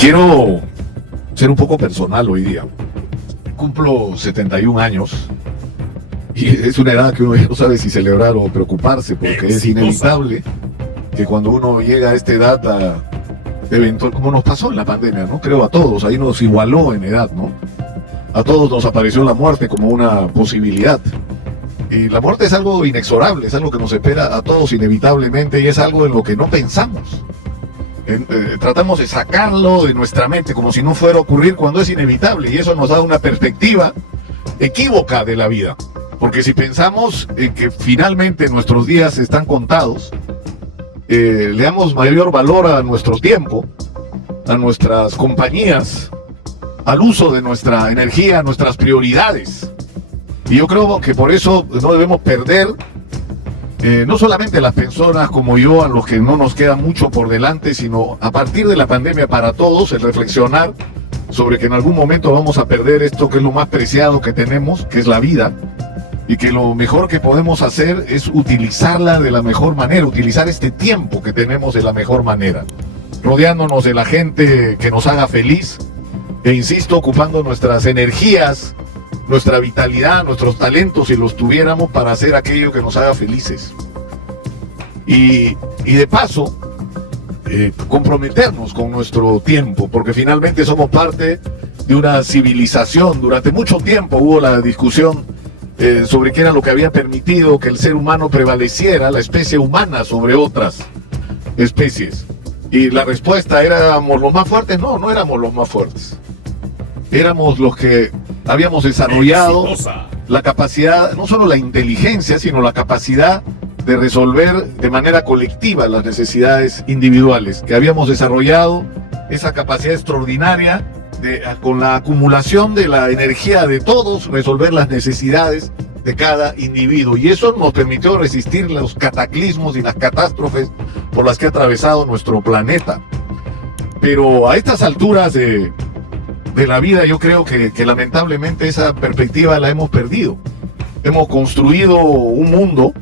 Quiero ser un poco personal hoy día. Cumplo 71 años y es una edad que uno ya no sabe si celebrar o preocuparse, porque es inevitable que cuando uno llega a esta edad eventual, como nos pasó en la pandemia, ¿no? Creo a todos, ahí nos igualó en edad, ¿no? A todos nos apareció la muerte como una posibilidad. Y la muerte es algo inexorable, es algo que nos espera a todos inevitablemente y es algo en lo que no pensamos. Tratamos de sacarlo de nuestra mente como si no fuera a ocurrir cuando es inevitable, y eso nos da una perspectiva equívoca de la vida. Porque si pensamos que finalmente nuestros días están contados, le damos mayor valor a nuestro tiempo, a nuestras compañías, al uso de nuestra energía, a nuestras prioridades. Y yo creo que por eso no debemos perder, no solamente las personas como yo, a los que no nos queda mucho por delante, sino a partir de la pandemia para todos, el reflexionar sobre que en algún momento vamos a perder esto que es lo más preciado que tenemos, que es la vida, y que lo mejor que podemos hacer es utilizarla de la mejor manera, utilizar este tiempo que tenemos de la mejor manera, rodeándonos de la gente que nos haga feliz, e insisto, ocupando nuestras energías, nuestra vitalidad, nuestros talentos, si los tuviéramos, para hacer aquello que nos haga felices. Y de paso, comprometernos con nuestro tiempo, porque finalmente somos parte de una civilización. Durante mucho tiempo hubo la discusión sobre qué era lo que había permitido que el ser humano prevaleciera, la especie humana sobre otras especies. Y la respuesta era: ¿éramos los más fuertes? No, no éramos los más fuertes. Éramos los que habíamos desarrollado la capacidad, no solo la inteligencia, sino la capacidad de resolver de manera colectiva las necesidades individuales, que habíamos desarrollado esa capacidad extraordinaria de, con la acumulación de la energía de todos, resolver las necesidades de cada individuo. Y eso nos permitió resistir los cataclismos y las catástrofes por las que ha atravesado nuestro planeta. Pero a estas alturas de la vida, yo creo que lamentablemente esa perspectiva la hemos perdido. Hemos construido un mundo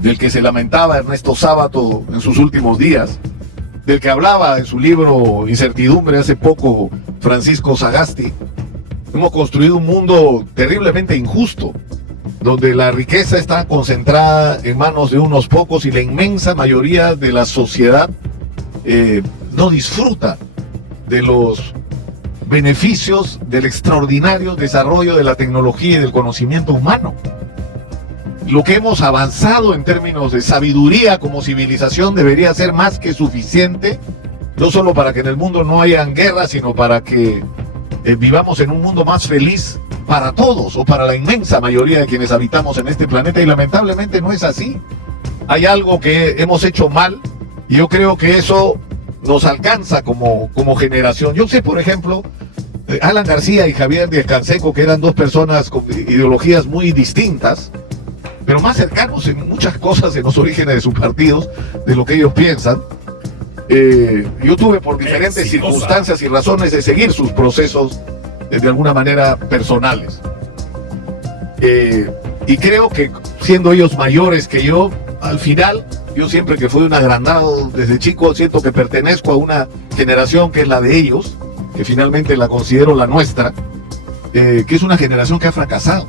del que se lamentaba Ernesto Sábato en sus últimos días, del que hablaba en su libro Incertidumbre hace poco Francisco Sagasti. Hemos construido un mundo terriblemente injusto, donde la riqueza está concentrada en manos de unos pocos y la inmensa mayoría de la sociedad no disfruta de los beneficios del extraordinario desarrollo de la tecnología y del conocimiento humano. Lo que hemos avanzado en términos de sabiduría como civilización debería ser más que suficiente, no solo para que en el mundo no hayan guerras, sino para que vivamos en un mundo más feliz para todos, o para la inmensa mayoría de quienes habitamos en este planeta, y lamentablemente no es así. Hay algo que hemos hecho mal, y yo creo que eso nos alcanza como generación. Yo sé, por ejemplo, Alan García y Javier Díaz Canseco, que eran dos personas con ideologías muy distintas, pero más cercanos en muchas cosas en los orígenes de sus partidos, de lo que ellos piensan. Yo tuve por diferentes circunstancias y razones de seguir sus procesos de alguna manera personales. Y creo que siendo ellos mayores que yo, al final, yo siempre que fui un agrandado desde chico, siento que pertenezco a una generación que es la de ellos, que finalmente la considero la nuestra, que es una generación que ha fracasado.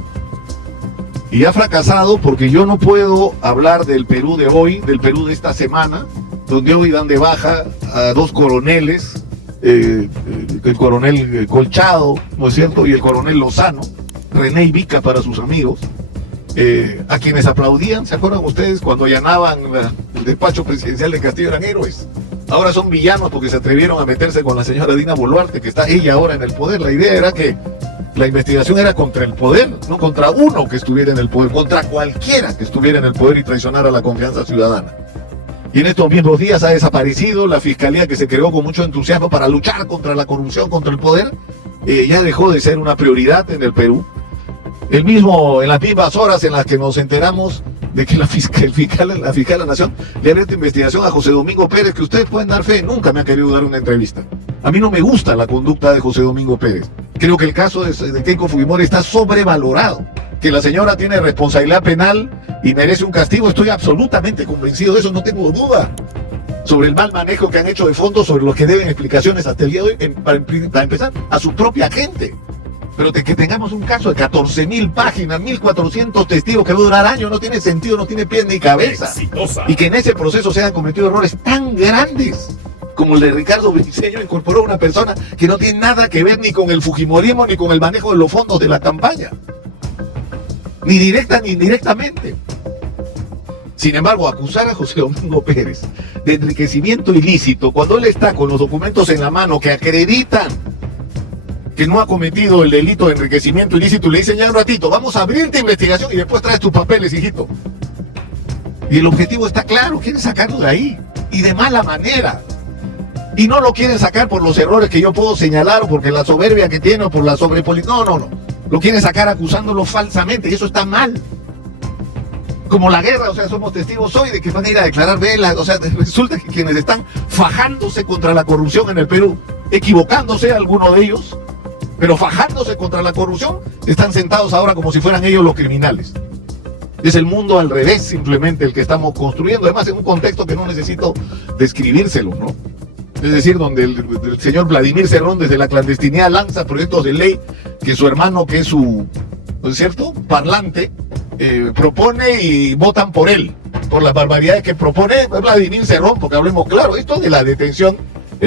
Y ha fracasado porque yo no puedo hablar del Perú de hoy, del Perú de esta semana, donde hoy dan de baja a dos coroneles, el coronel Colchado, ¿no es cierto?, y el coronel Lozano, René Ibica para sus amigos, a quienes aplaudían. ¿Se acuerdan ustedes cuando allanaban el despacho presidencial de Castillo? Eran héroes. Ahora son villanos porque se atrevieron a meterse con la señora Dina Boluarte, que está ella ahora en el poder. La idea era que la investigación era contra el poder, no contra uno que estuviera en el poder, contra cualquiera que estuviera en el poder y traicionara la confianza ciudadana. Y en estos mismos días ha desaparecido la fiscalía que se creó con mucho entusiasmo para luchar contra la corrupción, contra el poder. Ya dejó de ser una prioridad en el Perú. En las mismas horas en las que nos enteramos de que la fiscal de la Nación le ha abierto investigación a José Domingo Pérez, que ustedes pueden dar fe, nunca me ha querido dar una entrevista. A mí no me gusta la conducta de José Domingo Pérez. Creo que el caso de Keiko Fujimori está sobrevalorado, que la señora tiene responsabilidad penal y merece un castigo. Estoy absolutamente convencido de eso, no tengo duda. sobre el mal manejo que han hecho de fondos, sobre los que deben explicaciones hasta el día de hoy, para empezar, a su propia gente. Pero de que tengamos un caso de 14.000 páginas, 1.400 testigos que va a durar años, no tiene sentido, no tiene pie ni cabeza. Exitosa. Y que en ese proceso se hayan cometido errores tan grandes como el de Ricardo Briceño, incorporó a una persona que no tiene nada que ver ni con el fujimorismo ni con el manejo de los fondos de la campaña. Ni directa ni indirectamente. Sin embargo, acusar a José Domingo Pérez de enriquecimiento ilícito cuando él está con los documentos en la mano que acreditan que no ha cometido el delito de enriquecimiento ilícito, y le dicen ya un ratito, vamos a abrirte investigación y después traes tus papeles, hijito. Y el objetivo está claro, quieren sacarlo de ahí, y de mala manera. Y no lo quieren sacar por los errores que yo puedo señalar, o porque la soberbia que tiene, o por la sobrepolitización. No. Lo quieren sacar acusándolo falsamente, y eso está mal. Como la guerra, o sea, somos testigos hoy de que van a ir a declarar velas, o sea, resulta que quienes están fajándose contra la corrupción en el Perú, equivocándose algunos de ellos, pero fajándose contra la corrupción, están sentados ahora como si fueran ellos los criminales. Es el mundo al revés simplemente el que estamos construyendo, además en un contexto que no necesito describírselo, ¿no? Es decir, donde el señor Vladimir Cerrón desde la clandestinidad lanza proyectos de ley que su hermano, que es su, ¿no es cierto?, parlante, propone y votan por él, por las barbaridades que propone Vladimir Cerrón, porque hablemos claro, esto de la detención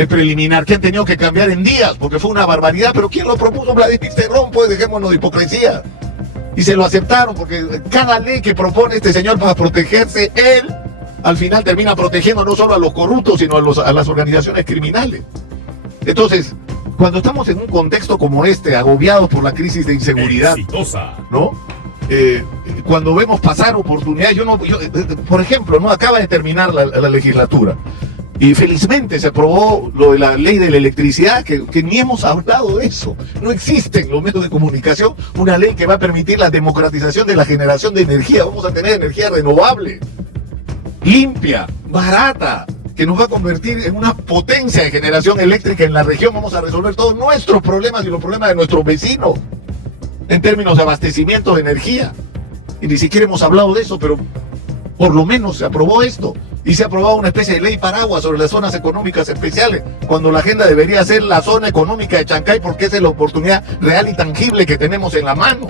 preliminar que han tenido que cambiar en días, porque fue una barbaridad, pero ¿quién lo propuso? Vladimir Cerrón, pues dejémonos de hipocresía. Y se lo aceptaron, porque cada ley que propone este señor para protegerse, él al final termina protegiendo no solo a los corruptos, sino a las organizaciones criminales. Entonces, cuando estamos en un contexto como este, agobiados por la crisis de inseguridad, Exitosa. ¿no? Cuando vemos pasar oportunidades, por ejemplo, no acaba de terminar la legislatura y felizmente se aprobó lo de la ley de la electricidad, que ni hemos hablado de eso. No existe en los medios de comunicación una ley que va a permitir la democratización de la generación de energía. Vamos a tener energía renovable, limpia, barata, que nos va a convertir en una potencia de generación eléctrica en la región. Vamos a resolver todos nuestros problemas y los problemas de nuestros vecinos en términos de abastecimiento de energía. Y ni siquiera hemos hablado de eso, pero por lo menos se aprobó esto. Y se ha aprobado una especie de ley paraguas sobre las zonas económicas especiales, cuando la agenda debería ser la zona económica de Chancay, porque esa es la oportunidad real y tangible que tenemos en la mano.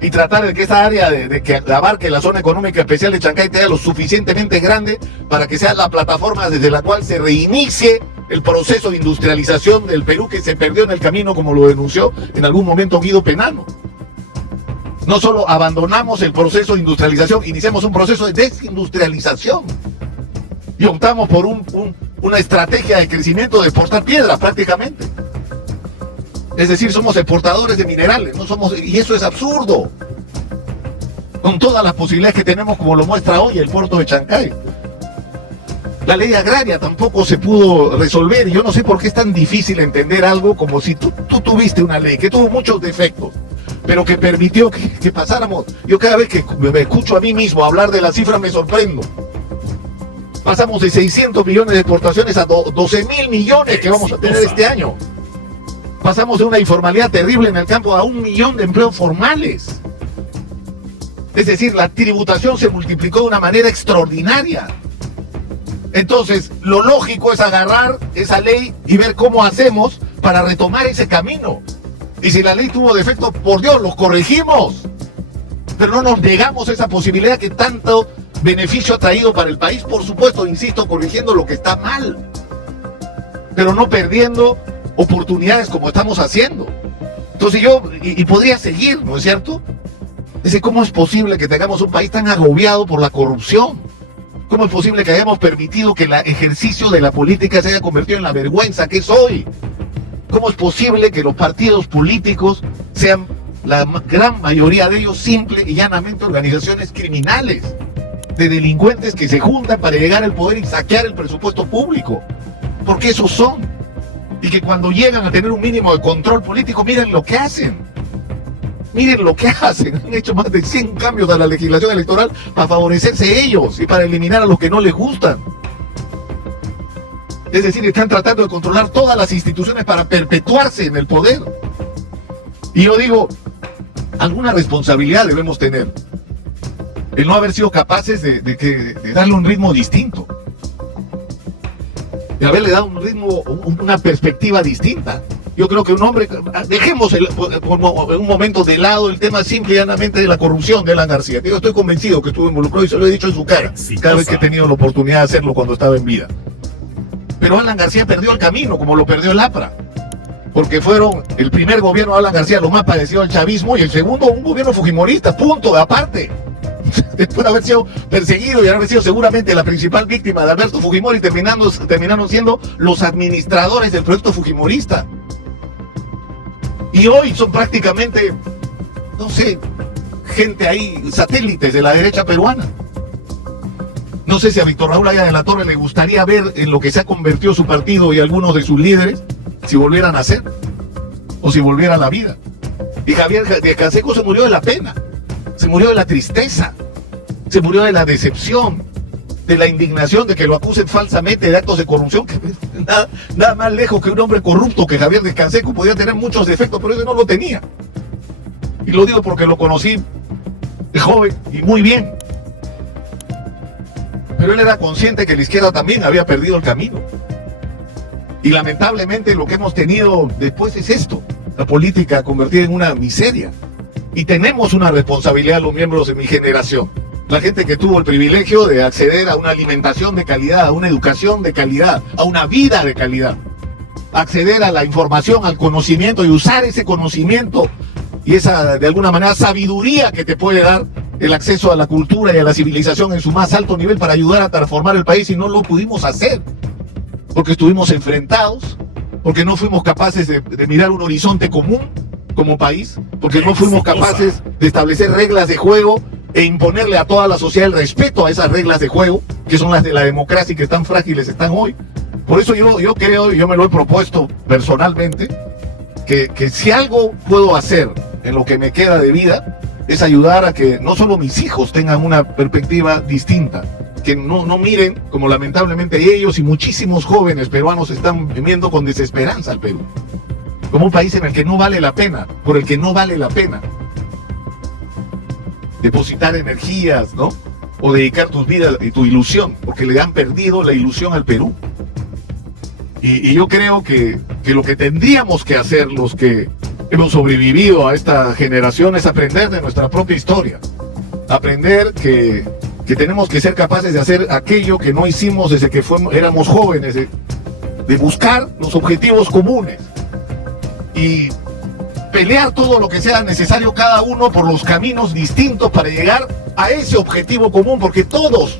Y tratar de que esa área de que abarque la zona económica especial de Chancay sea lo suficientemente grande para que sea la plataforma desde la cual se reinicie el proceso de industrialización del Perú, que se perdió en el camino, como lo denunció en algún momento Guido Penano. No solo abandonamos el proceso de industrialización, iniciamos un proceso de desindustrialización. Y optamos por una estrategia de crecimiento de exportar piedra prácticamente. Es decir, somos exportadores de minerales, no somos, y eso es absurdo. Con todas las posibilidades que tenemos, como lo muestra hoy el puerto de Chancay. La ley agraria tampoco se pudo resolver, y yo no sé por qué es tan difícil entender algo como si tú tuviste una ley que tuvo muchos defectos, pero que permitió que pasáramos. Yo cada vez que me escucho a mí mismo hablar de la cifra me sorprendo. Pasamos de 600 millones de exportaciones a 12.000 millones que vamos a tener este año. Pasamos de una informalidad terrible en el campo a 1 millón de empleos formales. Es decir, la tributación se multiplicó de una manera extraordinaria. Entonces, lo lógico es agarrar esa ley y ver cómo hacemos para retomar ese camino. Y si la ley tuvo defectos, por Dios, los corregimos. Pero no nos negamos esa posibilidad que tanto beneficio ha traído para el país, por supuesto, insisto, corrigiendo lo que está mal, pero no perdiendo oportunidades como estamos haciendo. Entonces y podría seguir, ¿no es cierto? Dice, ¿cómo es posible que tengamos un país tan agobiado por la corrupción? ¿Cómo es posible que hayamos permitido que el ejercicio de la política se haya convertido en la vergüenza que es hoy? ¿Cómo es posible que los partidos políticos sean, la gran mayoría de ellos, simple y llanamente organizaciones criminales, de delincuentes que se juntan para llegar al poder y saquear el presupuesto público? Porque esos son. Y que cuando llegan a tener un mínimo de control político, miren lo que hacen. Miren lo que hacen. Han hecho más de 100 cambios a la legislación electoral para favorecerse ellos y para eliminar a los que no les gustan. Es decir, están tratando de controlar todas las instituciones para perpetuarse en el poder. Y yo digo, alguna responsabilidad debemos tener. El no haber sido capaces de darle un ritmo distinto. de haberle dado un ritmo, una perspectiva distinta. Yo creo que un hombre, dejemos por un momento de lado el tema simple y llanamente de la corrupción de Alan García. Yo estoy convencido que estuvo involucrado y se lo he dicho en su cara cada vez que he tenido la oportunidad de hacerlo cuando estaba en vida. Pero Alan García perdió el camino, como lo perdió el APRA. Porque fueron el primer gobierno de Alan García lo más parecido al chavismo y el segundo un gobierno fujimorista, punto, aparte. Después de haber sido perseguido y haber sido seguramente la principal víctima de Alberto Fujimori, terminaron siendo los administradores del proyecto fujimorista. Y hoy son prácticamente, no sé, gente ahí, satélites de la derecha peruana. No sé si a Víctor Raúl Haya de la Torre le gustaría ver en lo que se ha convertido su partido y algunos de sus líderes, si volvieran a ser, o si volviera a la vida. Y Javier de Canseco se murió de la pena, se murió de la tristeza, se murió de la decepción, de la indignación de que lo acusen falsamente de actos de corrupción, que nada más lejos que un hombre corrupto que Javier de Canseco. Podía tener muchos defectos, pero ese no lo tenía. Y lo digo porque lo conocí de joven y muy bien. Pero él era consciente que la izquierda también había perdido el camino. Y lamentablemente lo que hemos tenido después es esto, la política convertida en una miseria. Y tenemos una responsabilidad los miembros de mi generación, la gente que tuvo el privilegio de acceder a una alimentación de calidad, a una educación de calidad, a una vida de calidad, acceder a la información, al conocimiento y usar ese conocimiento y esa, de alguna manera, sabiduría que te puede dar el acceso a la cultura y a la civilización en su más alto nivel para ayudar a transformar el país, y no lo pudimos hacer porque estuvimos enfrentados, porque no fuimos capaces de mirar un horizonte común como país, porque no fuimos capaces de establecer reglas de juego e imponerle a toda la sociedad el respeto a esas reglas de juego, que son las de la democracia y que tan frágiles están hoy. Por eso yo creo, y yo me lo he propuesto personalmente, que si algo puedo hacer en lo que me queda de vida, es ayudar a que no solo mis hijos tengan una perspectiva distinta, que no miren como lamentablemente ellos y muchísimos jóvenes peruanos están viviendo con desesperanza al Perú, como un país en el que no vale la pena, por el que no vale la pena depositar energías, ¿no? O dedicar tus vidas y tu ilusión, porque le han perdido la ilusión al Perú. Y yo creo que lo que tendríamos que hacer los que hemos sobrevivido a esta generación es aprender de nuestra propia historia, aprender que tenemos que ser capaces de hacer aquello que no hicimos desde que éramos jóvenes, de buscar los objetivos comunes y pelear todo lo que sea necesario cada uno por los caminos distintos para llegar a ese objetivo común, porque todos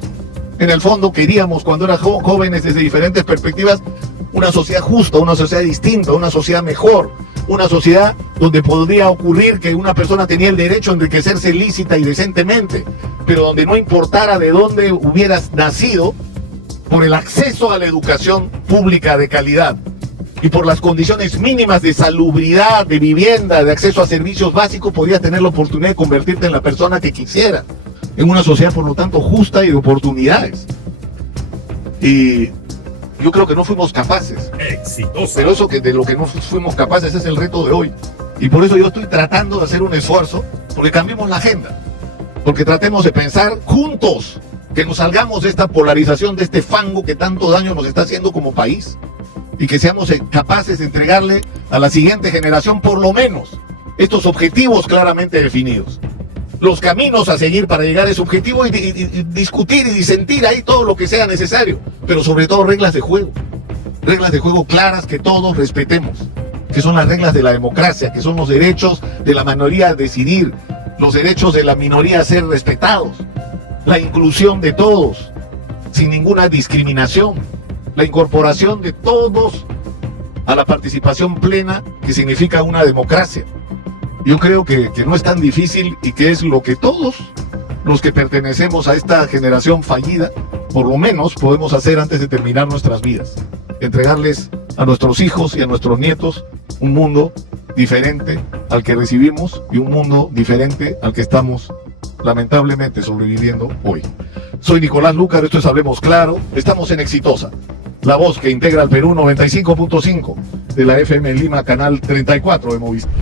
en el fondo queríamos, cuando eran jóvenes, desde diferentes perspectivas, una sociedad justa, una sociedad distinta, una sociedad mejor, una sociedad donde podría ocurrir que una persona tenía el derecho a enriquecerse lícita y decentemente, pero donde no importara de dónde hubieras nacido, por el acceso a la educación pública de calidad y por las condiciones mínimas de salubridad, de vivienda, de acceso a servicios básicos, podías tener la oportunidad de convertirte en la persona que quisiera, en una sociedad por lo tanto justa y de oportunidades. Y yo creo que no fuimos capaces. Exitosa. Pero eso de lo que no fuimos capaces es el reto de hoy. Y por eso yo estoy tratando de hacer un esfuerzo, porque cambiemos la agenda, porque tratemos de pensar juntos, que nos salgamos de esta polarización, de este fango que tanto daño nos está haciendo como país, y que seamos capaces de entregarle a la siguiente generación por lo menos estos objetivos claramente definidos, los caminos a seguir para llegar a ese objetivo, y discutir y disentir ahí todo lo que sea necesario, pero sobre todo reglas de juego claras que todos respetemos, que son las reglas de la democracia, que son los derechos de la mayoría a decidir, los derechos de la minoría a ser respetados, la inclusión de todos, sin ninguna discriminación, la incorporación de todos a la participación plena que significa una democracia. Yo creo que no es tan difícil, y que es lo que todos los que pertenecemos a esta generación fallida, por lo menos podemos hacer antes de terminar nuestras vidas. Entregarles a nuestros hijos y a nuestros nietos un mundo diferente al que recibimos y un mundo diferente al que estamos lamentablemente sobreviviendo hoy. Soy Nicolás Lucar, esto es Hablemos Claro, estamos en Exitosa, la voz que integra al Perú, 95.5 de la FM Lima, canal 34 de Movistar.